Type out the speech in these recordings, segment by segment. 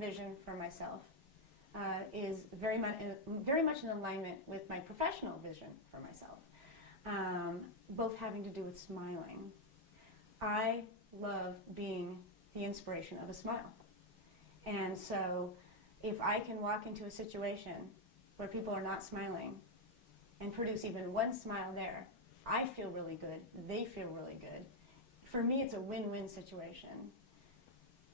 vision for myself is very much in alignment with my professional vision for myself, both having to do with smiling. I love being the inspiration of a smile. And so if I can walk into a situation where people are not smiling and produce even one smile there, I feel really good, they feel really good. For me, it's a win-win situation.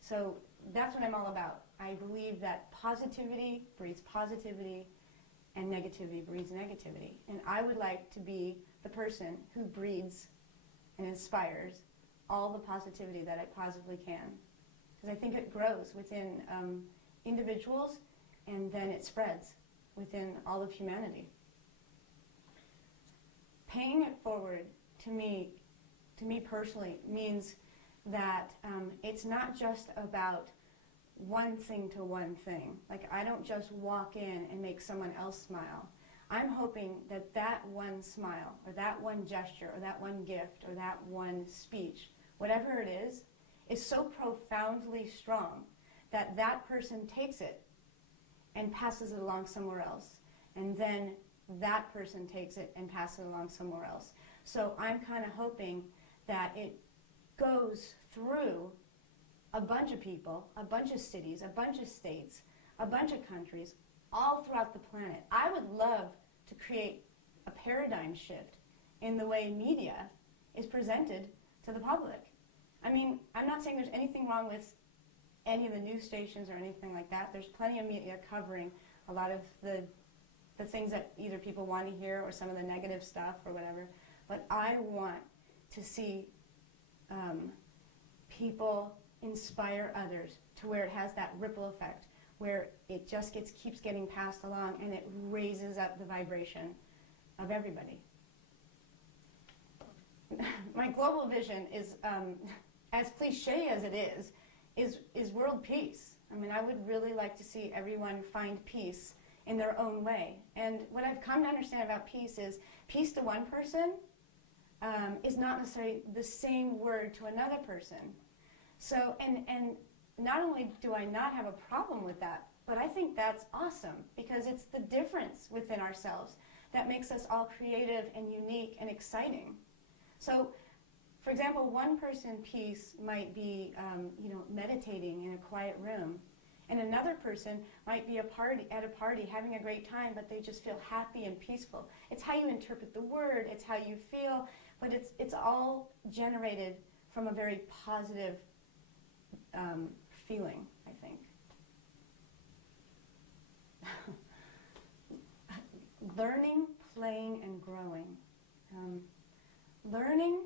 So that's what I'm all about. I believe that positivity breeds positivity and negativity breeds negativity. And I would like to be the person who breeds and inspires all the positivity that I possibly can. Because I think it grows within individuals and then it spreads within all of humanity. Paying it forward, to me personally, means that it's not just about one thing to one thing. Like, I don't just walk in and make someone else smile. I'm hoping that that one smile, or that one gesture, or that one gift, or that one speech, whatever it is so profoundly strong that that person takes it and passes it along somewhere else. And then that person takes it and passes it along somewhere else. So I'm kind of hoping that it goes through a bunch of people, a bunch of cities, a bunch of states, a bunch of countries, all throughout the planet. I would love to create a paradigm shift in the way media is presented to the public. I mean, I'm not saying there's anything wrong with any of the news stations or anything like that. There's plenty of media covering a lot of the things that either people want to hear or some of the negative stuff or whatever. But I want to see people inspire others to where it has that ripple effect, where it just keeps getting passed along and it raises up the vibration of everybody. My global vision is, as cliche as it is world peace. I mean, I would really like to see everyone find peace in their own way. And what I've come to understand about peace is peace to one person is not necessarily the same word to another person. So, and not only do I not have a problem with that, but I think that's awesome because it's the difference within ourselves that makes us all creative and unique and exciting. So, for example, one person peace might be, meditating in a quiet room, and another person might be at a party having a great time, but they just feel happy and peaceful. It's how you interpret the word, it's how you feel, but it's all generated from a very positive feeling, I think. Learning, playing, and growing. Learning,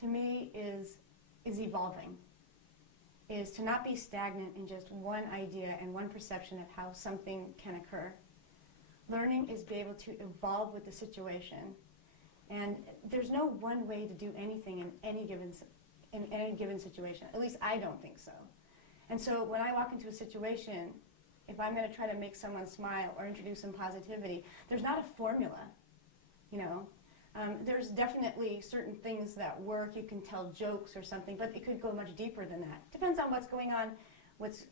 to me, is evolving. Is to not be stagnant in just one idea and one perception of how something can occur. Learning is be able to evolve with the situation. And there's no one way to do anything in any given situation. At least I don't think so. And so when I walk into a situation, if I'm going to try to make someone smile or introduce some positivity, there's not a formula, There's definitely certain things that work. You can tell jokes or something, but it could go much deeper than that. Depends on what's going on, what's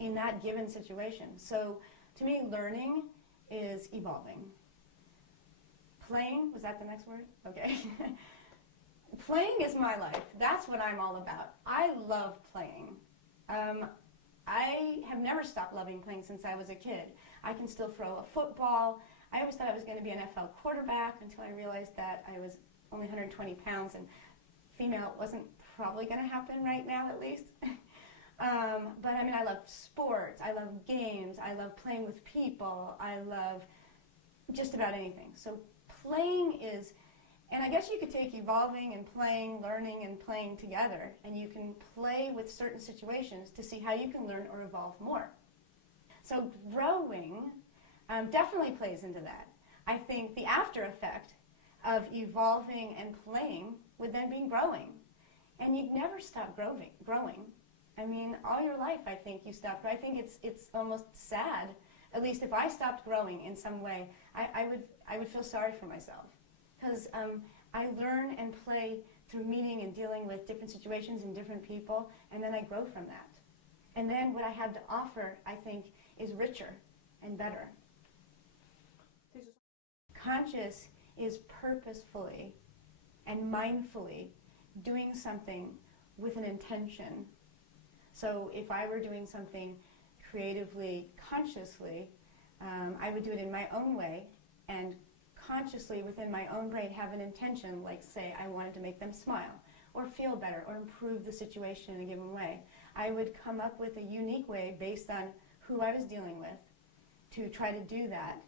in that given situation. So to me, learning is evolving. Playing, was that the next word? Okay. Playing is my life. That's what I'm all about. I love playing. I have never stopped loving playing since I was a kid. I can still throw a football. I always thought I was going to be an NFL quarterback until I realized that I was only 120 pounds and female wasn't probably going to happen right now, at least. But I mean, I love sports. I love games. I love playing with people. I love just about anything. So playing is, and I guess you could take evolving and playing, learning and playing together, and you can play with certain situations to see how you can learn or evolve more. So growing definitely plays into that. I think the after effect of evolving and playing would then be growing. And you'd never stop growing. I mean, all your life I think you stop. I think it's almost sad. At least if I stopped growing in some way, I would feel sorry for myself. Because I learn and play through meeting and dealing with different situations and different people, and then I grow from that. And then what I have to offer, I think, is richer and better. Conscious is purposefully and mindfully doing something with an intention. So if I were doing something creatively, consciously, I would do it in my own way and consciously within my own brain have an intention, like say I wanted to make them smile or feel better or improve the situation in a given way. I would come up with a unique way based on who I was dealing with to try to do that.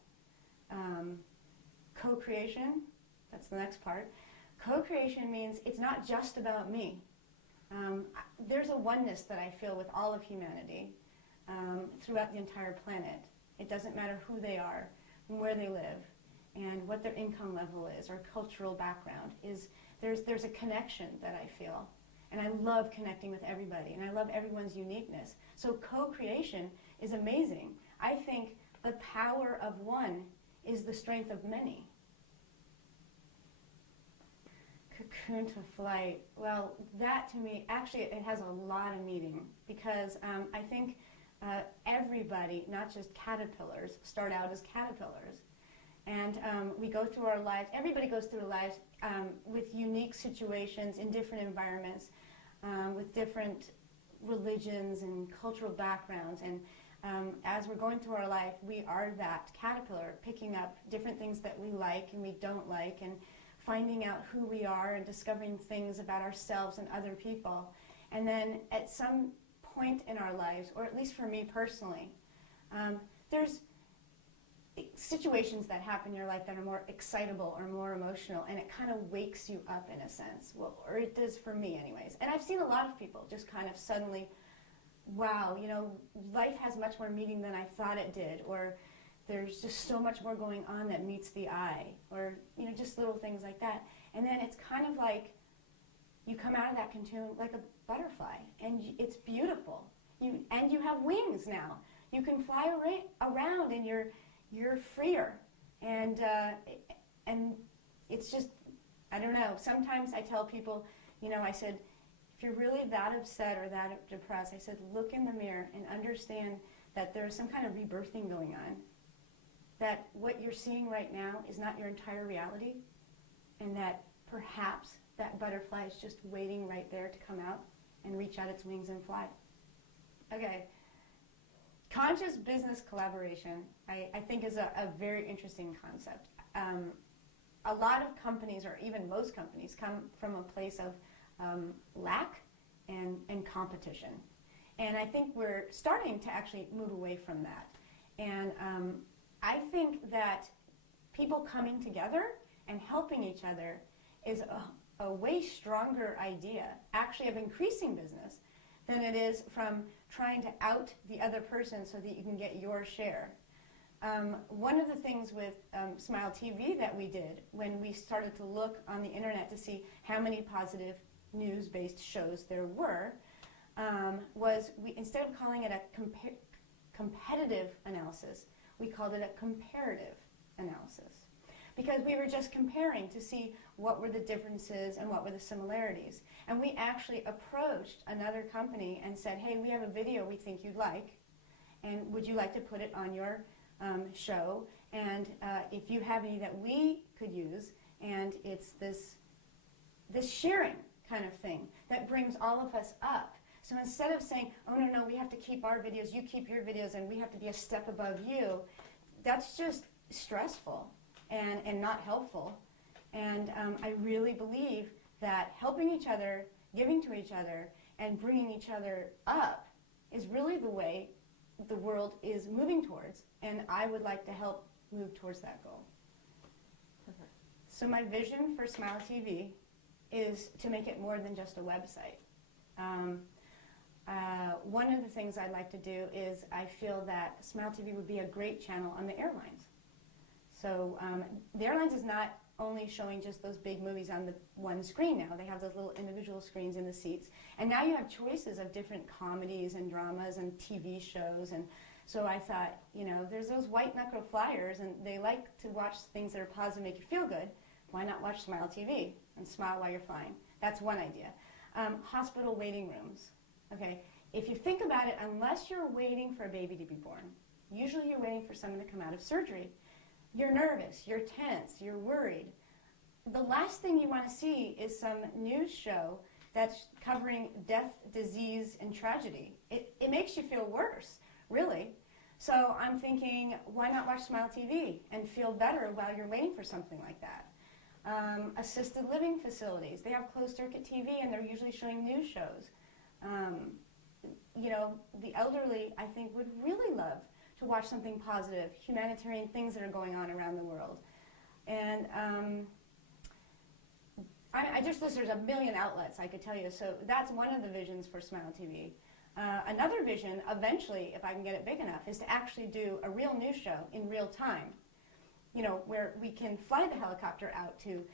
Co-creation, that's the next part. Co-creation means it's not just about me. There's a oneness that I feel with all of humanity throughout the entire planet. It doesn't matter who they are, and where they live, and what their income level is or cultural background. There's a connection that I feel. And I love connecting with everybody, and I love everyone's uniqueness. So co-creation is amazing. I think the power of one is the strength of many. Cocoon to flight. Well, that to me, actually, it has a lot of meaning because I think everybody, not just caterpillars, start out as caterpillars. And we go through our lives, everybody goes through their lives with unique situations in different environments, with different religions and cultural backgrounds. And as we're going through our life, we are that caterpillar, picking up different things that we like and we don't like, and finding out who we are and discovering things about ourselves and other people. And then at some point in our lives, or at least for me personally, there's situations that happen in your life that are more excitable or more emotional, and it kind of wakes you up in a sense. Well, or it does for me anyways. And I've seen a lot of people just kind of suddenly, wow, you know, life has much more meaning than I thought it did, or there's just so much more going on that meets the eye, or, you know, just little things like that. And then it's kind of like you come out of that cocoon like a butterfly, and it's beautiful. And you have wings now. You can fly around, and you're freer. And it's just, I don't know, sometimes I tell people, you know, I said, if you're really that upset or that depressed, I said, look in the mirror and understand that there's some kind of rebirthing going on. That what you're seeing right now is not your entire reality, and that perhaps that butterfly is just waiting right there to come out and reach out its wings and fly. Okay. Conscious business collaboration, I think, is a very interesting concept. A lot of companies, or even most companies, come from a place of lack and competition. And I think we're starting to actually move away from that. And I think that people coming together and helping each other is a way stronger idea, actually, of increasing business than it is from trying to out the other person so that you can get your share. One of the things with SmileTV that we did when we started to look on the internet to see how many positive news-based shows there were, was instead of calling it a competitive analysis, we called it a comparative analysis. Because we were just comparing to see what were the differences and what were the similarities. And we actually approached another company and said, hey, we have a video we think you'd like, and would you like to put it on your show? And if you have any that we could use, and it's this sharing kind of thing that brings all of us up. So instead of saying, oh, no, we have to keep our videos, you keep your videos, and we have to be a step above you, that's just stressful and not helpful. And I really believe that helping each other, giving to each other, and bringing each other up is really the way the world is moving towards, and I would like to help move towards that goal. Perfect. So my vision for SmileTV is to make it more than just a website. One of the things I'd like to do is I feel that SmileTV would be a great channel on the airlines. So the airlines is not only showing just those big movies on the one screen now. They have those little individual screens in the seats. And now you have choices of different comedies and dramas and TV shows. And so I thought, you know, there's those white knuckle flyers, and they like to watch things that are positive, make you feel good. Why not watch SmileTV and smile while you're flying? That's one idea. Hospital waiting rooms. Okay, if you think about it, unless you're waiting for a baby to be born, usually you're waiting for someone to come out of surgery. You're nervous, you're tense, you're worried. The last thing you want to see is some news show that's covering death, disease, and tragedy. It makes you feel worse, really. So I'm thinking, why not watch SmileTV and feel better while you're waiting for something like that? Assisted living facilities, they have closed-circuit TV and they're usually showing news shows. You know, the elderly, I think, would really love to watch something positive, humanitarian things that are going on around the world. And there's a million outlets, I could tell you. So that's one of the visions for SmileTV. Another vision, eventually, if I can get it big enough, is to actually do a real news show in real time. You know, where we can fly the helicopter out to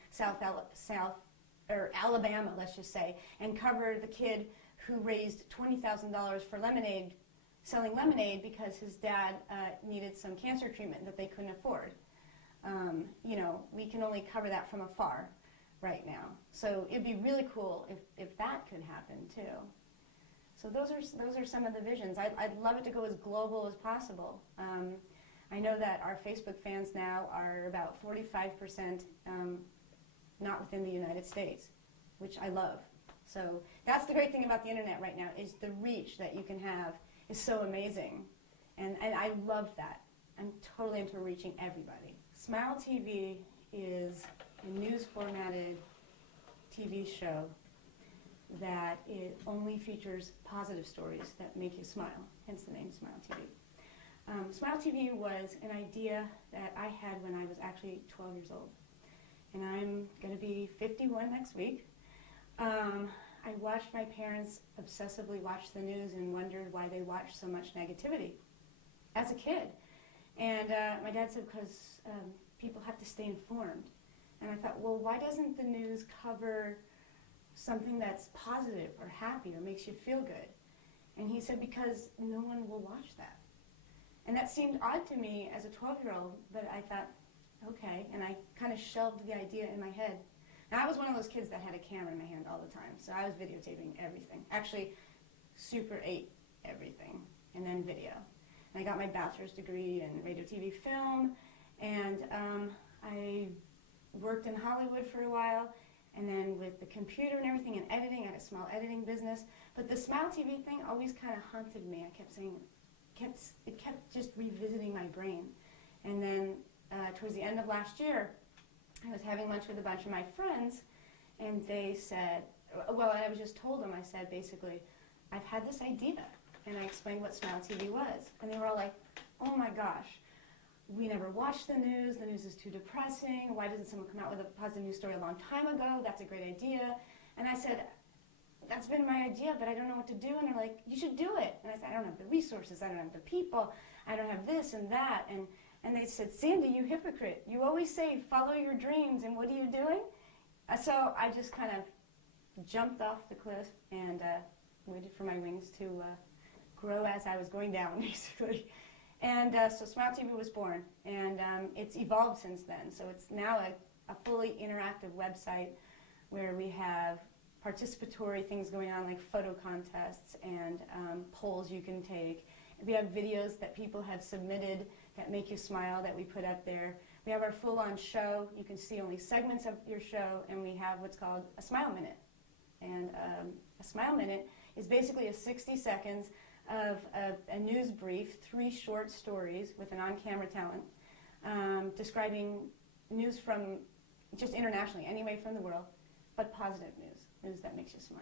Alabama, let's just say, and cover the kid who raised $20,000 for lemonade, selling lemonade because his dad needed some cancer treatment that they couldn't afford. You know, we can only cover that from afar right now. So it'd be really cool if that could happen too. So those are some of the visions. I'd love it to go as global as possible. I know that our Facebook fans now are about 45% not within the United States, which I love. So that's the great thing about the internet right now, is the reach that you can have is so amazing. And I love that. I'm totally into reaching everybody. SmileTV is a news-formatted TV show that it only features positive stories that make you smile, hence the name SmileTV. SmileTV was an idea that I had when I was actually 12 years old. And I'm going to be 51 next week. I watched my parents obsessively watch the news and wondered why they watched so much negativity as a kid. And my dad said, because people have to stay informed. And I thought, well, why doesn't the news cover something that's positive or happy or makes you feel good? And he said, because no one will watch that. And that seemed odd to me as a 12-year-old, but I thought, okay, and I kind of shelved the idea in my head. Now, I was one of those kids that had a camera in my hand all the time, so I was videotaping everything. Actually, Super 8 everything, and then video. And I got my bachelor's degree in radio, TV, film, and I worked in Hollywood for a while, and then with the computer and everything and editing, I had a small editing business. But the SmileTV thing always kind of haunted me. I kept saying, it kept just revisiting my brain. And then towards the end of last year, I was having lunch with a bunch of my friends, and they said, well, I was just told them, I said, basically, I've had this idea. And I explained what SmileTV was. And they were all like, oh my gosh, we never watch the news is too depressing, why doesn't someone come out with a positive news story a long time ago, that's a great idea. And I said, that's been my idea, but I don't know what to do. And they're like, you should do it. And I said, I don't have the resources, I don't have the people, I don't have this and that. And they said, Sandy, you hypocrite. You always say, follow your dreams, and what are you doing? So I just kind of jumped off the cliff and waited for my wings to grow as I was going down, basically. And so SmileTV was born, and it's evolved since then. So it's now a fully interactive website where we have participatory things going on, like photo contests and polls you can take. We have videos that people have submitted that make you smile that we put up there. We have our full-on show. You can see only segments of your show, and we have what's called a Smile Minute. And a Smile Minute is basically 60 seconds of a news brief, 3 short stories with an on-camera talent, describing news from just internationally, anyway from the world, but positive news that makes you smile.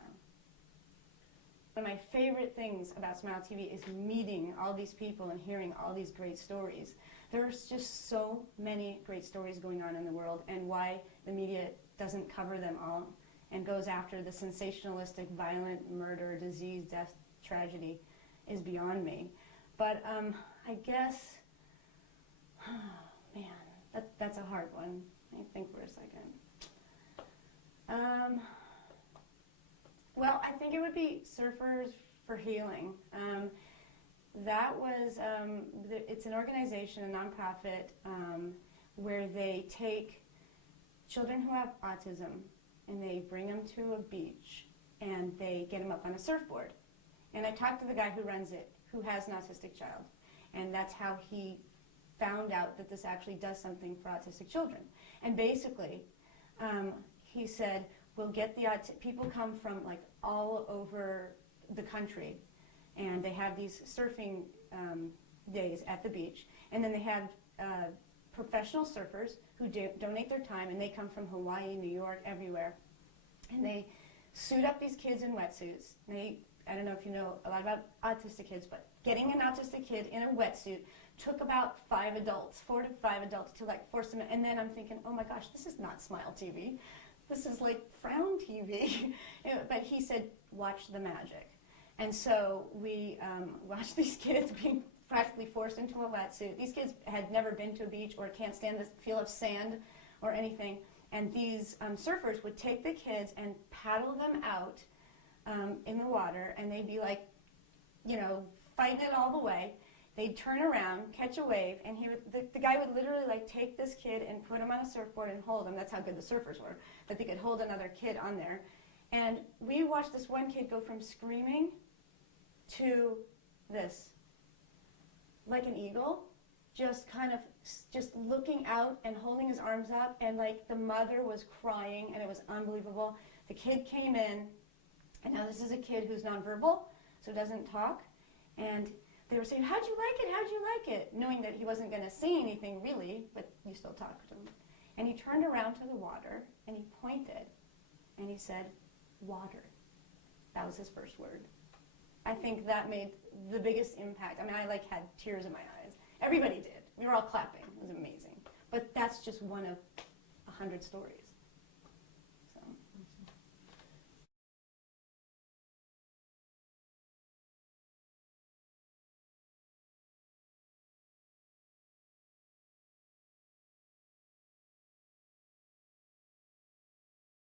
One of my favorite things about SmileTV is meeting all these people and hearing all these great stories. There's just so many great stories going on in the world, and why the media doesn't cover them all and goes after the sensationalistic, violent murder, disease, death, tragedy is beyond me. But I guess, oh man, that's a hard one. Let me think for a second. Well, I think it would be Surfers for Healing. That was, it's an organization, a nonprofit, where they take children who have autism and they bring them to a beach and they get them up on a surfboard. And I talked to the guy who runs it, who has an autistic child. And that's how he found out that this actually does something for autistic children. And basically, he said, we'll get the people come from like all over the country, and they have these surfing days at the beach, and then they have professional surfers who donate their time, and they come from Hawaii, New York, everywhere, and they suit up these kids in wetsuits. I don't know if you know a lot about autistic kids, but getting an autistic kid in a wetsuit took about 4 to 5 adults to like force them in. And then I'm thinking, oh my gosh, this is not SmileTV. This is like Frown TV. But he said, watch the magic. And so we watched these kids being practically forced into a wetsuit. These kids had never been to a beach or can't stand the feel of sand or anything. And these surfers would take the kids and paddle them out in the water, and they'd be like, you know, fighting it all the way. They'd turn around, catch a wave, and the guy would literally like take this kid and put him on a surfboard and hold him. That's how good the surfers were, that they could hold another kid on there. And we watched this one kid go from screaming to this, like an eagle, just kind of just looking out and holding his arms up, and like the mother was crying, and it was unbelievable. The kid came in, and now this is a kid who's nonverbal, so doesn't talk, and they were saying, how'd you like it, how'd you like it? Knowing that he wasn't going to say anything really, but you still talk to him. And he turned around to the water, and he pointed, and he said, water. That was his first word. I think that made the biggest impact. I mean, I like had tears in my eyes. Everybody did. We were all clapping. It was amazing. But that's just one of 100 stories.